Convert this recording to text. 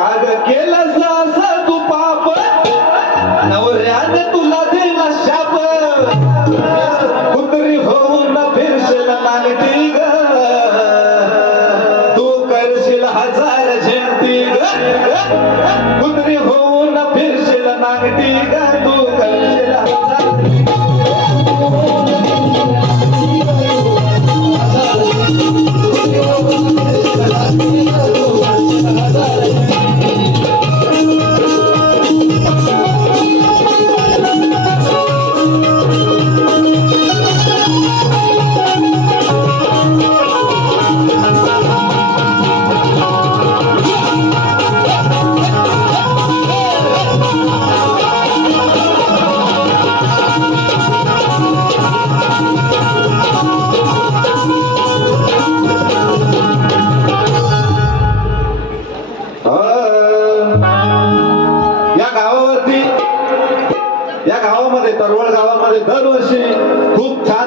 काग केलं असं तू पाप नवऱ्याने तुला दिला शाप कुत्री होऊन फिरशील नागती ग तू करशील हजार झेंडती ग कुत्री होऊन फिरशील नागती ग तू करशील हजार या गावामध्ये तरवळ गावामध्ये दरवर्षी खूप छान